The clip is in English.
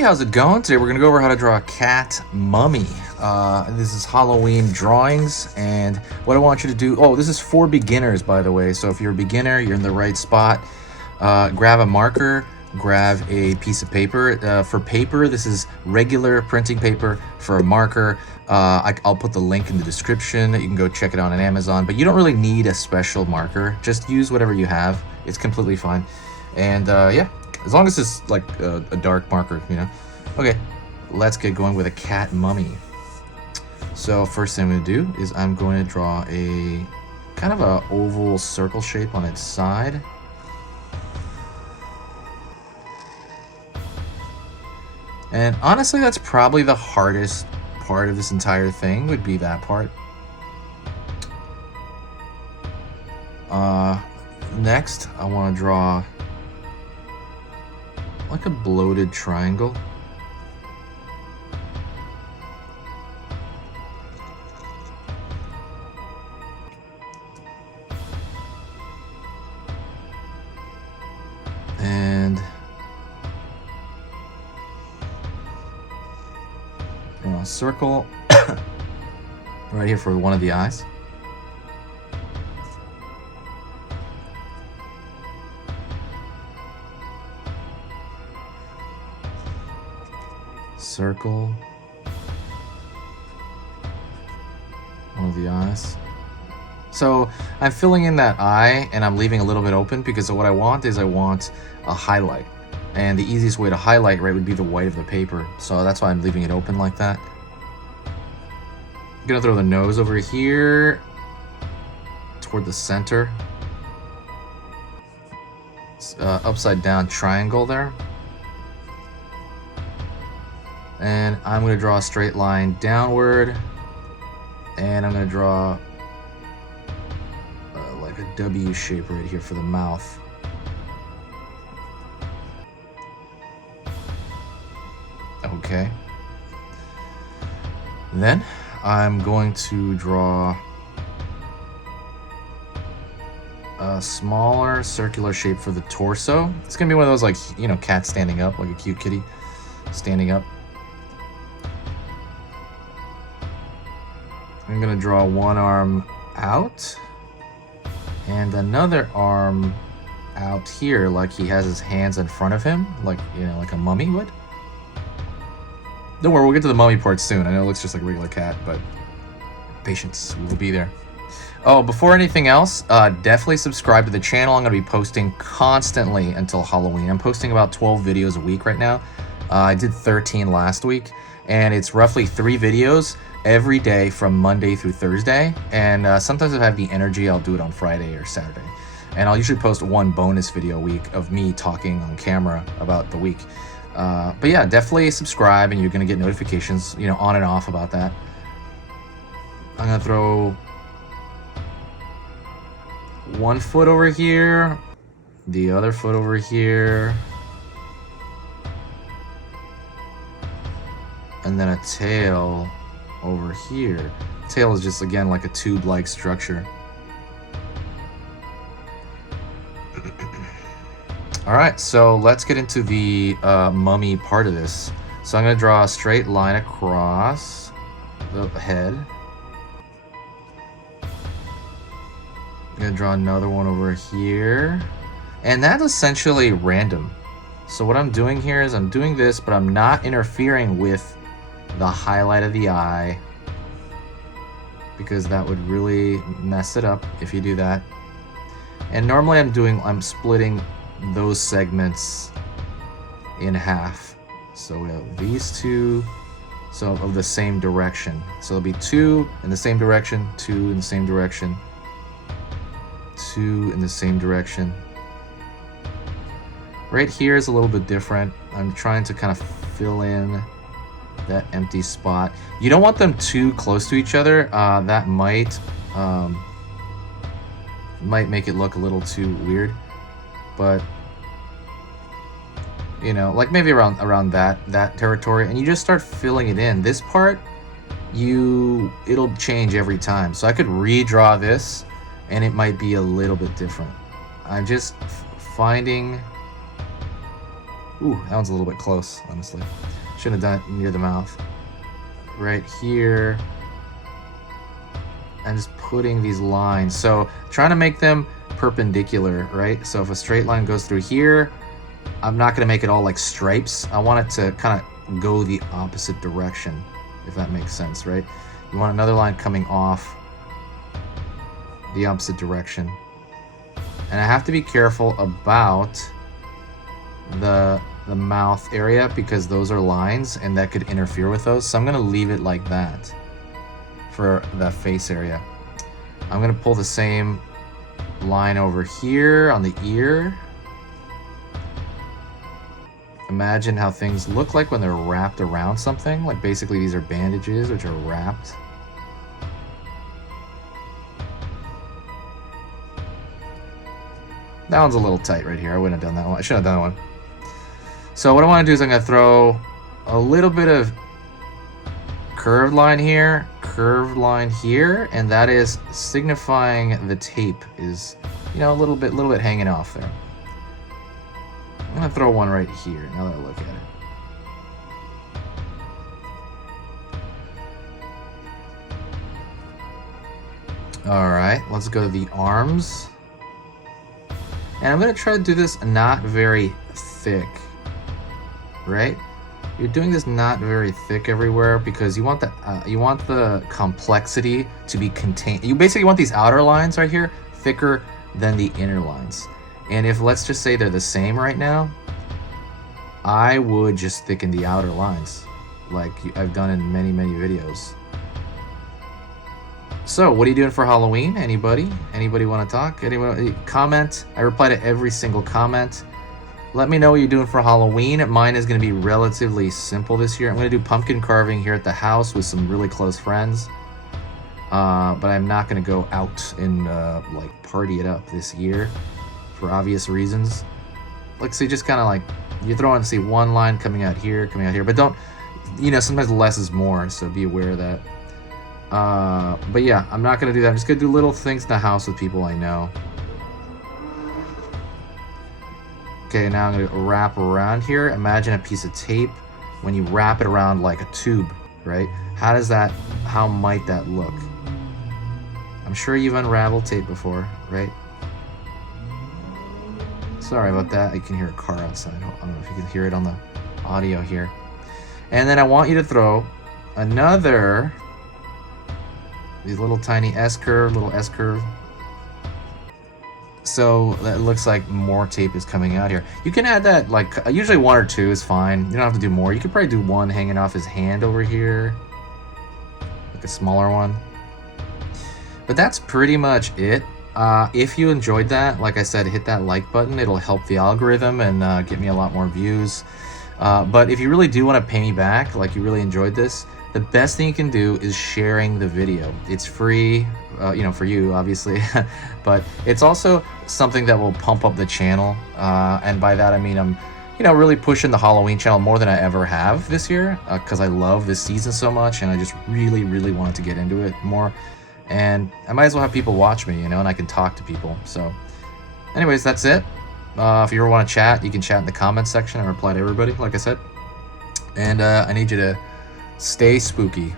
Hey, how's it going? Today we're going to go over how to draw a cat mummy. This is Halloween drawings, and what I want you to do... Oh, this is for beginners, by the way, so if you're a beginner, you're in the right spot. Grab a marker, grab a piece of paper. For paper, this is regular printing paper. For a marker, I'll put the link in the description. You can go check it out on Amazon, but you don't really need a special marker. Just use whatever you have. It's completely fine. And yeah. As long as it's like a dark marker, you know. Okay, let's get going with a cat mummy. So first thing I'm going to do is I'm going to draw a kind of a oval circle shape on its side. And honestly, that's probably the hardest part of this entire thing, would be that part. Next, I want to draw like a bloated triangle. And a circle right here for one of the eyes. Circle one of the eyes. So I'm filling in that eye and I'm leaving a little bit open because what I want is I want a highlight, and the easiest way to highlight, right, would be the white of the paper. So that's why I'm leaving it open like that. I'm gonna throw the nose over here toward the center. Upside down triangle there. And I'm going to draw a straight line downward, and I'm going to draw like a W shape right here for the mouth. Okay. Then I'm going to draw a smaller circular shape for the torso. It's going to be one of those, like, you know, cat standing up, like a cute kitty standing up. I'm gonna draw one arm out and another arm out here, like he has his hands in front of him, like, you know, like a mummy would. Don't worry, we'll get to the mummy part soon. I know it looks just like a regular cat, but patience, we will be there. Oh, before anything else, definitely subscribe to the channel. I'm gonna be posting constantly until Halloween. I'm posting about 12 videos a week right now. I did 13 last week, and it's roughly 3 videos every day from Monday through Thursday, and sometimes if I have the energy, I'll do it on Friday or Saturday. And I'll usually post one bonus video a week of me talking on camera about the week. But yeah, definitely subscribe, and you're gonna get notifications, you know, on and off about that. I'm gonna throw one foot over here, the other foot over here, and then a tail over here. Tail is just, again, like a tube-like structure. Alright, so let's get into the mummy part of this. So I'm going to draw a straight line across the head. I'm going to draw another one over here. And that's essentially random. So what I'm doing here is I'm doing this, but I'm not interfering with the highlight of the eye, because that would really mess it up if you do that. And normally I'm splitting those segments in half. So we have these two, so of the same direction. So it'll be 2 in the same direction, 2 in the same direction, 2 in the same direction. Right here is a little bit different. I'm trying to kind of fill in that empty spot. You don't want them too close to each other. That might make it look a little too weird, but you know, like maybe around that territory, and you just start filling it in. This part, it'll change every time. So I could redraw this, and it might be a little bit different. I'm just finding Ooh, that one's a little bit close, honestly. Shouldn't have done it near the mouth. Right here. And just putting these lines. So trying to make them perpendicular, right? So if a straight line goes through here, I'm not going to make it all like stripes. I want it to kind of go the opposite direction, if that makes sense, right? You want another line coming off the opposite direction. And I have to be careful about the mouth area because those are lines and that could interfere with those. So I'm going to leave it like that for the face area. I'm going to pull the same line over here on the ear. Imagine how things look like when they're wrapped around something. Like basically these are bandages which are wrapped. That one's a little tight right here. I wouldn't have done that one. I should have done that one. So what I want to do is I'm going to throw a little bit of curved line here, and that is signifying the tape is, you know, a little bit hanging off there. I'm going to throw one right here now that I look at it. All right, let's go to the arms. And I'm going to try to do this not very thick, right? You're doing this not very thick everywhere because you want the complexity to be contained. You basically want these outer lines right here thicker than the inner lines. And if let's just say they're the same right now, I would just thicken the outer lines like I've done in many videos. So what are you doing for Halloween? Anybody want to talk? Anyone comment? I reply to every single comment. Let me know what you're doing for Halloween. Mine is going to be relatively simple this year. I'm going to do pumpkin carving here at the house with some really close friends. But I'm not going to go out and like party it up this year for obvious reasons. Like, see, just kind of like you're throwing, see, one line coming out here, but don't, you know, sometimes less is more, so be aware of that. But yeah, I'm not going to do that. I'm just going to do little things in the house with people I know. Okay, now I'm going to wrap around here. Imagine a piece of tape when you wrap it around like a tube, right? How might that look? I'm sure you've unraveled tape before, right? Sorry about that. I can hear a car outside. I don't know if you can hear it on the audio here. And then I want you to throw another, these little tiny S-curve, so that looks like more tape is coming out here. You can add that, like, usually one or two is fine. You don't have to do more. You could probably do one hanging off his hand over here, like a smaller one. But that's pretty much it. If you enjoyed that, like I said, hit that like button. It'll help the algorithm and get me a lot more views. But if you really do want to pay me back, like you really enjoyed this, the best thing you can do is sharing the video. It's free, you know, for you, obviously, but it's also something that will pump up the channel. And by that, I mean, I'm, you know, really pushing the Halloween channel more than I ever have this year, because I love this season so much, and I just really wanted to get into it more. And I might as well have people watch me, you know, and I can talk to people. So anyways, that's it. If you ever want to chat, you can chat in the comments section and reply to everybody, like I said. And I need you to stay spooky.